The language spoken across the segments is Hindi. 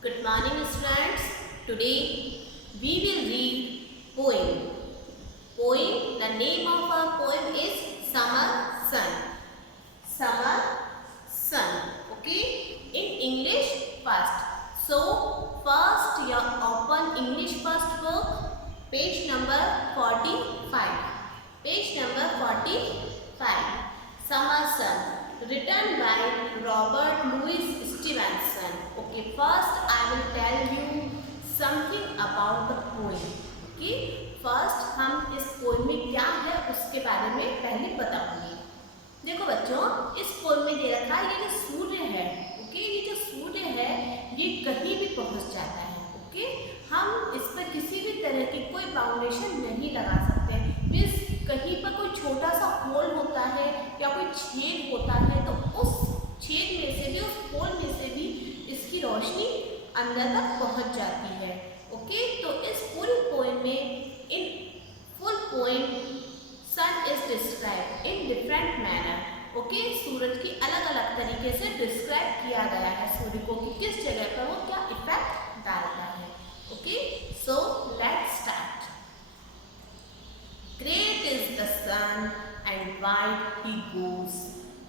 Good morning, students. Today we will read poem. Poem. The name of our poem is Summer Sun. Summer Sun. Okay. In English first. So first you open English first book, page number 45. Page number 45. Summer Sun. Written by Robert Louis Stevenson. Okay, first I will tell you something about the poem. Okay, first हम इस पोएम में क्या है उसके बारे में पहले बताऊंगी. देखो बच्चों, इस पोएम में दे रखा है ये जो सूर्य है. ओके, ये जो सूर्य है ये कहीं भी पहुंच जाता है. ओके, हम इस पर किसी भी तरह की कोई बाउंडेशन नहीं लगा सकते. मीन्स कहीं पर कोई छोटा सा होल होता है या कोई छेद होता है तो उस छेद में से भी, उस होल में से भी इसकी रोशनी अंदर तक पहुंच जाती है. ओके, तो इस पूरी पोएम में in full poem sun is describe in different manner. Okay, सूरज की अलग अलग तरीके से डिस्क्राइब किया गया है सूर्य को कि किस जगह पर वो क्या इफेक्ट डालता है. Okay, so let's start. Great is the sun and wide he goes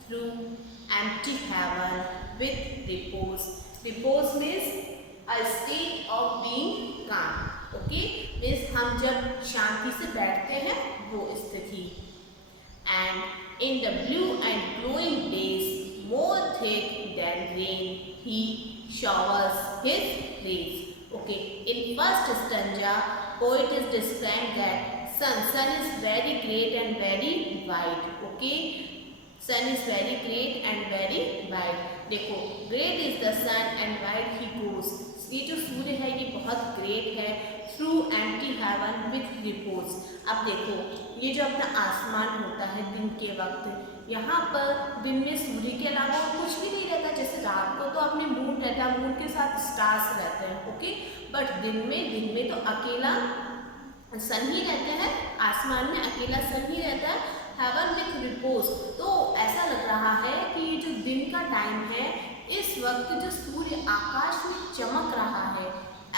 through empty heaven with repose. Repose means a state of being calm. Okay, means हम जब शांति से बैठते हैं वो स्थिति. And in the blue and glowing days, more thick than rain, he showers his rays. Okay, in first stanza, poet is describing that sun is very great and very wide. Okay, sun is very great and very wide. देखो, great is the sun and wide he goes. ये जो सूर्य है ये बहुत ग्रेट है. Through empty heaven with repose. अब देखो, ये जो अपना आसमान होता है दिन के वक्त, यहाँ पर दिन में सूर्य के अलावा कुछ भी नहीं रहता. जैसे रात को तो अपने मून रहता है, मून के साथ स्टार्स रहते हैं. ओके, बट दिन में तो अकेला सन ही रहते हैं. आसमान में अकेला सन ही रहता है. Heaven with repose. तो ऐसा लग रहा है कि ये जो दिन का टाइम है, इस वक्त जो सूर्य आकाश में चमक रहा है,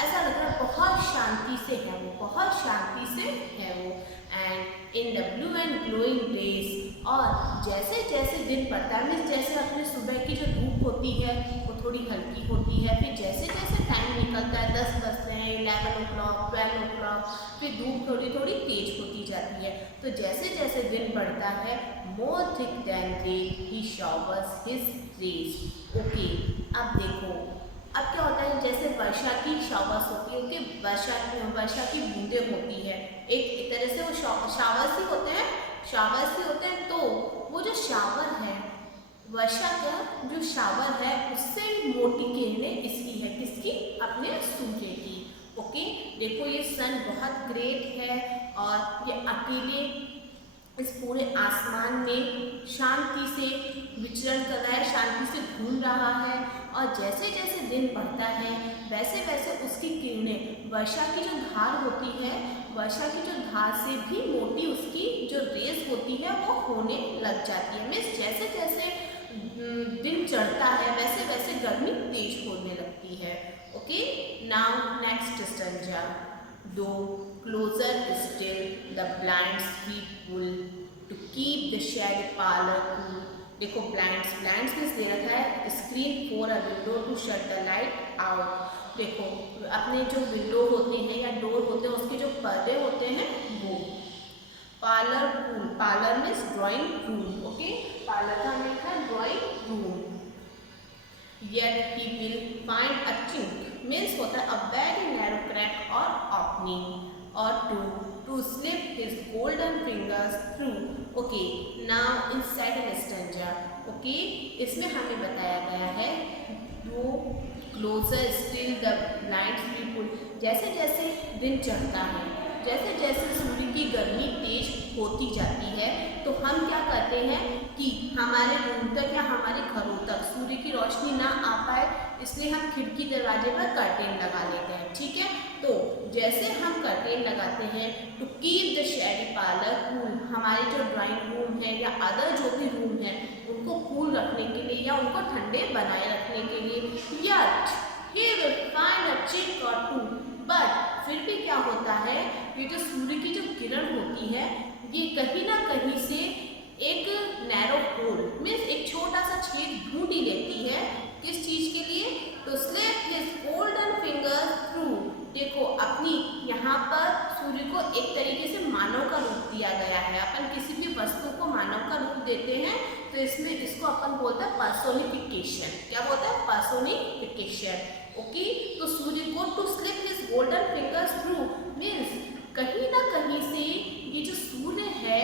ऐसा लग रहा है बहुत शांति से है वो, बहुत शांति से है वो. And in the blue and glowing days, और जैसे जैसे दिन बढ़ता है, मीन्स जैसे अपने सुबह की जो धूप होती है वो थोड़ी हल्की होती है, फिर जैसे जैसे टाइम निकलता है 10 बजते हैं, 11 o'clock, 12 o'clock, फिर धूप थोड़ी थोड़ी तेज होती जाती है. तो जैसे जैसे दिन बढ़ता है, मोर थिक देन रेन ही शॉवर्स हिज रेज. ओके, अब देखो, अब क्या होता है, जैसे वर्षा की शावर्स होती है. ओके, वर्षा की बूंदें होती है. एक तरह से वो शावर्स ही होते हैं, शावर्स ही होते हैं. तो वो जो शावर है, वर्षा का जो शावर है, उससे मोटी किरणें इसकी है. किसकी? अपने सूर्य की. ओके, देखो ये सन बहुत ग्रेट है और ये अकेले इस पूरे आसमान में शांति से विचरण कर रहा है, शांति से घूम रहा है. और जैसे जैसे दिन बढ़ता है वैसे वैसे उसकी किरणें, वर्षा की जो धार होती है, वर्षा की जो धार से भी मोटी उसकी जो रेस होती है वो होने लग जाती है. मीन्स जैसे जैसे दिन चढ़ता है वैसे वैसे गर्मी तेज होने लगती है. Okay, now next stanza. दो closer still the blinds he pull to keep the shade parlor cool. देखो, blinds मीन्स दे रखा है screen for a window to shut the light out. देखो, अपने जो विंडो होते हैं या डोर होते हैं उसके जो पर्दे होते हैं वो. Parlour cool, parlour means drawing room. Okay, parlour का हमें लिखा है drawing room. Yet he will find a chink means होता है अ वेरी नैरो क्रैक और opening, or to slip his golden fingers through. Okay, now in second stanza. Okay, इसमें हमें बताया गया है वो closer still the blinds we pull. जैसे जैसे दिन चढ़ता है, जैसे जैसे सूर्य की गर्मी तेज होती जाती है, तो हम क्या करते हैं कि हमारे रूम तक या हमारे घरों तक सूर्य की रोशनी ना आ पाए, इसलिए हम खिड़की दरवाजे पर कर्टेन लगा लेते हैं. ठीक है, तो जैसे हम कर्टेन लगाते हैं to keep the shady parlour cool, हमारे जो ड्राइंग रूम है या अदर जो भी रूम है उनको कूल रखने के लिए या उनको ठंडे बनाए रखने के लिए. Yet he will find a chick or two. But फिर भी क्या होता है, ये जो सूर्य की जो किरण होती है ये कहीं ना कहीं से एक नैरो होल मीन्स एक छोटा सा छेद ढूंढ ही लेती है। किस चीज के लिए? तो slip his golden fingers through. देखो अपनी यहाँ पर सूर्य को एक तरीके से मानव का रूप दिया गया है। अपन किसी भी वस्तु को मानव का रूप देते हैं तो इसमें इसको अपन बोलते हैं पर्सोनिफिकेशन। क्या बोलते हैं? पर्सोनिफिकेशन। ओके, तो सूर्य को to slip his golden fingers through means कहीं ना कहीं से ये जो सूर्य है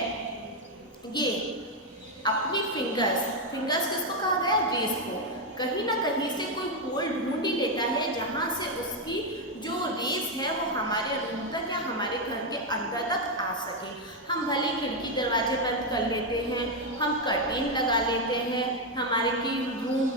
ये अपनी फिंगर्स किसको कहा गया? रेस को। कहीं ना कहीं से कोई होल ढूंढ ही लेता है जहाँ से उसकी जो रेस है वो हमारे रूम तक या हमारे घर के अंदर तक आ सके। हम भले खिड़की दरवाजे बंद कर लेते हैं, हम कर्टेन लगा लेते हैं, हमारे की रूम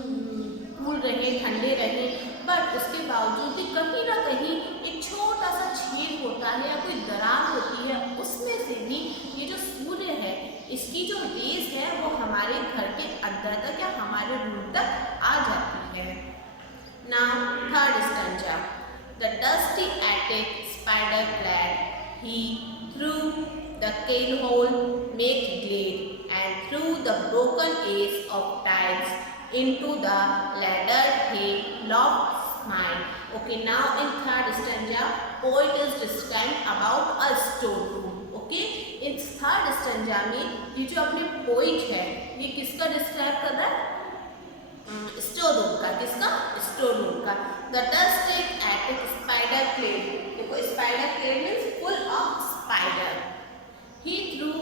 कूल रहे, ठंडे रहे, बट उसके बावजूद भी कहीं ना कहीं एक छोटा सा छेद होता है या कोई दरार होती है, उसमें से भी ये जो सूर्य है इसकी जो रेस है वो हमारे घर के अंदर तक या हमारे रूम तक आ जाती है। Now third stanza. The dusty attic spider clad, he through the keyhole make glade, and through the broken edge of tiles into the ladder he loft smile. Okay, now in third stanza, poet is describing about a storeroom. Okay, in third stanza में ये जो अपने poet है ये किसका डिस्क्राइब कर रहा है? स्टोर रूम का। किसका? स्टोर रूम का। The dusted attic spider clad. देखो spider clad means full of spider. He through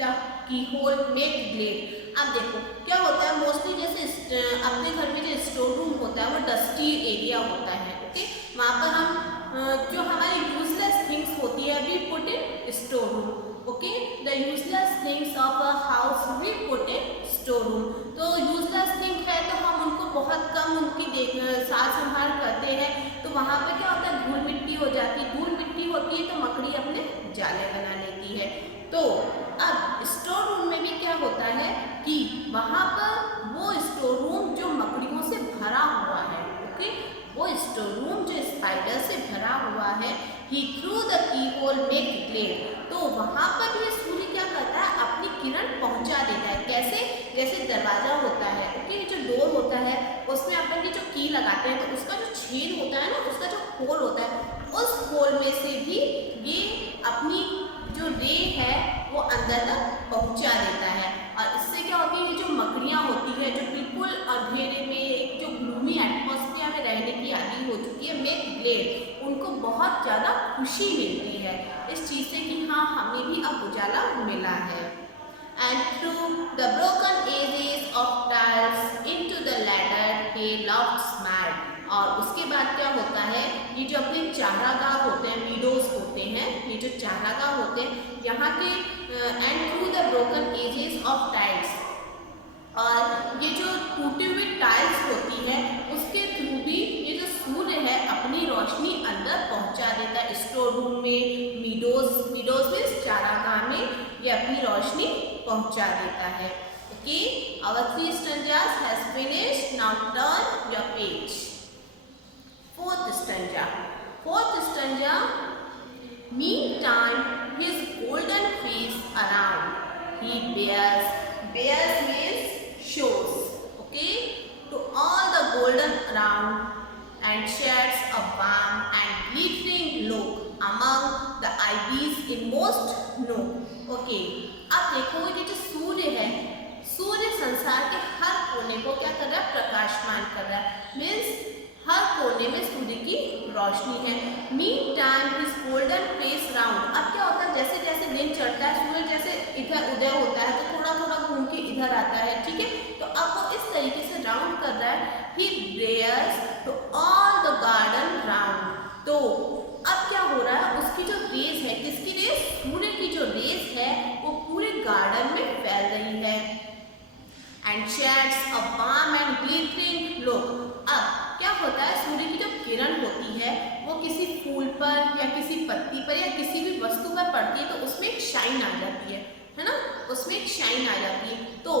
the keyhole make glade. अब देखो क्या होता है, मोस्टली जैसे अपने घर में जो स्टोर रूम होता है वो डस्टी एरिया होता है। ओके, वहाँ पर हम जो हमारी यूजलेस थिंग्स होती है we put in store room. Okay, the useless things of a house we put in store room. तो यूजलेस थिंग है तो हम उनको बहुत कम उनकी सार संभाल करते हैं, तो वहाँ पे क्या होता है धूल मिट्टी हो जाती है। धूल मिट्टी होती है तो मकड़ी अपने जाले बना लेती है। तो अब स्टोर रूम में भी क्या होता है कि वहाँ पर वो स्टोर रूम जो मकड़ियों से भरा हुआ है, ओके, वो स्टोर रूम जो स्पाइडर से भरा हुआ है, he through the keyhole make glade. तो वहाँ पर भी सूर्य क्या करता है? अपनी किरण पहुँचा देता है। कैसे? जैसे दरवाजा होता है, ओके, जो डोर होता है उसमें अपन की जो की लगाते हैं तो उसका जो छेद होता है ना, उसका जो होल होता है, उस होल में से भी ये अपनी जो रे है वो अंदर तक पहुंचा देता है। और इससे क्या होती है, ये जो मकड़ियाँ होती है जो बिल्कुल अंधेरे में एक जो ग्लूमी एटमॉस्फेयर में रहने की आदि हो चुकी है मेक ग्लेड, उनको बहुत ज़्यादा खुशी मिलती है इस चीज़ से कि हाँ हमें भी अब उजाला मिला है। And through the broken edges of tiles into the ladder he loft smiled। और उसके बाद क्या होता है, ये जो अपने चारागाह होते हैं, मीडोज होते हैं, ये जो चारागाह होते हैं यहाँ के end through the broken edges of tiles, और ये जो टूटी हुई टाइल्स होती है उसके थ्रू भी ये जो सूर्य है अपनी रोशनी अंदर पहुंचा देता है। स्टोर रूम में मीडोज मीन्स चारागाह में ये अपनी रोशनी पहुंचा देता है। Okay, our 3 stanzas has finished. Now turn your page. Fourth stanza. Meantime his golden face around he bears means shows, okay, to all the golden around and sheds a warm and glittering look among the ivies in most nook। Okay, अब देखो ये जो सूर्य है, सूर्य संसार के हर कोने को क्या कर रहा है? प्रकाशमान कर रहा है। मीन्स हर कोने में सूर्य की रोशनी है। Mean time is golden face round. अब क्या होता है, जैसे जैसे दिन चढ़ता है सूर्य जैसे इधर उदय होता है तो थोड़ा थोड़ा घूम के इधर आता है, ठीक है, तो अब वो इस तरीके से राउंड कर रहा है। He bears to all the garden round. तो अब क्या हो रहा है, उसकी जो रेस है, किसकी रेस? सूर्य की जो रेस है वो पूरे गार्डन में फैल रही है। And shades a warm and glittering look. अब क्या होता है, सूर्य की जो किरण होती है वो किसी फूल पर या किसी पत्ती पर या किसी भी वस्तु पर पड़ती है तो उसमें एक शाइन आ जाती है ना, उसमें एक शाइन आ जाती है। तो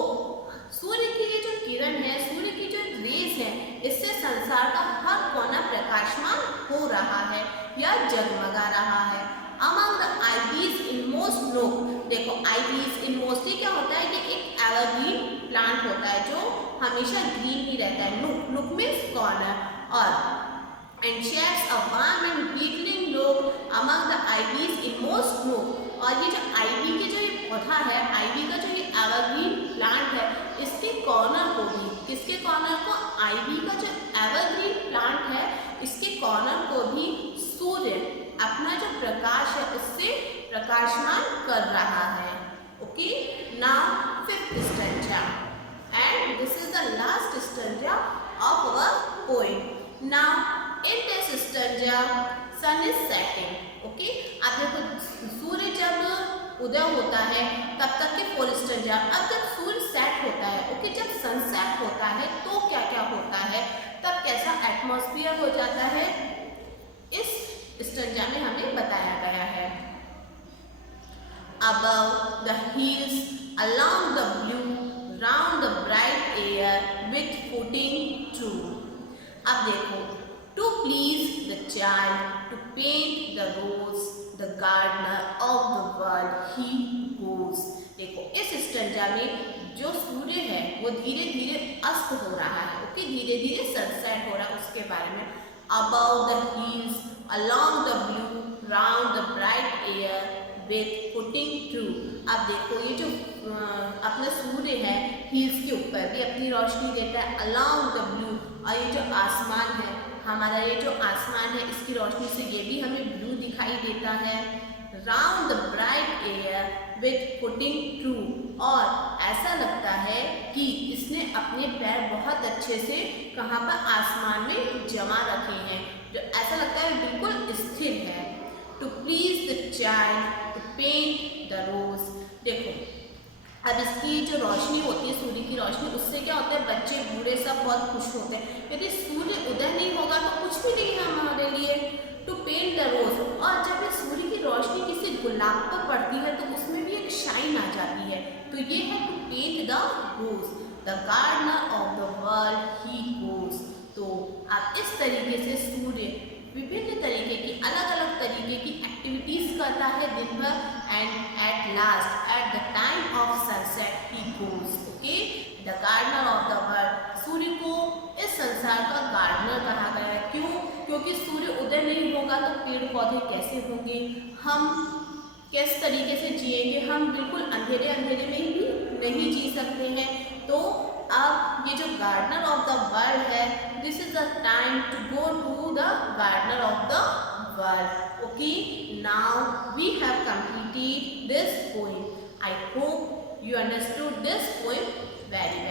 सूर्य की ये जो किरण है, सूर्य की जो रेस है, इससे संसार का हर या जगमगा रहा है। Among the ivies in most नोक, देखो आइवीज इन मोस्टली क्या होता है, ये एक एवरग्रीन प्लांट होता है जो हमेशा ग्रीन ही रहता है। नुक, नुक मीन्स कॉर्नर, और and shades a warm and breathing look among the ivies in most nook. और ये जो आइवी के जो ये पौधा है, आइवी का जो ये एवरग्रीन प्लांट है, इसके कॉर्नर को भी, किसके कॉर्नर को, आइवी का जो एवरग्रीन प्लांट है इसके कॉर्नर को भी सूर्य अपना जो प्रकाश है उससे प्रकाशमान कर रहा है। Okay, now fifth stanza and this is the last stanza of our poem. Now in this stanza sun is setting. Okay, अब देखो सूर्य जब उदय होता है तब तक के 4 स्टैंजा। अब जब सूर्य सेट होता है, ओके, जब सनसेट होता है तो क्या क्या होता है, तब कैसा एटमॉस्फेयर हो जाता है, इस स्टैंजा में हमें बताया गया है। Above the hills, along the blue, round the bright air with footing true. अब देखो, to please the child, to paint the rose, the gardener of the world he goes. देखो इस स्टैंजा में जो सूर्य है वो धीरे धीरे अस्त हो रहा है, ओके, धीरे धीरे सनसेट हो रहा है, उसके बारे में। Above the hills, along the blue, round the bright air with footing true. अब देखो ये जो अपना सूर्य है हिल्स के ऊपर भी अपनी रोशनी देता है, along the blue, और ये जो आसमान है हमारा, ये जो आसमान है इसकी रोशनी से ये भी हमें ब्लू दिखाई देता है। round the bright air with footing true, और ऐसा लगता है कि इसने अपने पैर बहुत अच्छे से कहाँ पर, आसमान में जमा रखे हैं, जो ऐसा लगता है बिल्कुल स्थिर है। To please the child, to paint the rose. देखो अब इसकी जो रोशनी होती है सूर्य की रोशनी, उससे क्या होता है, बच्चे बूढ़े सब बहुत खुश होते हैं। यदि सूर्य उदय नहीं होगा तो कुछ भी नहीं है हमारे लिए। टू पेंट द रोज, और जब ये सूर्य की रोशनी किसी गुलाब पर पड़ती है तो उसमें भी एक शाइन आ जाती है, तो ये है to paint the rose, the gardener of the world he goes. तो अब इस तरीके से सूर्य विभिन्न तरीके की, अलग अलग तरीके की एक्टिविटीज करता है दिन भर, and at last at the time of sunset he goes. Okay, the gardener of the world, सूर्य को इस संसार का गार्डनर कहा गया है। क्यों? क्योंकि सूर्य उदय नहीं होगा तो पेड़ पौधे कैसे होंगे, हम किस तरीके से जिएंगे, हम बिल्कुल अंधेरे अंधेरे में भी नहीं जी सकते हैं। तो अब ये जो गार्डनर ऑफ द वर्ल्ड है, this is the time to go to the gardener of the world. Okay, now we have completed this poem. I hope you understood this poem very well.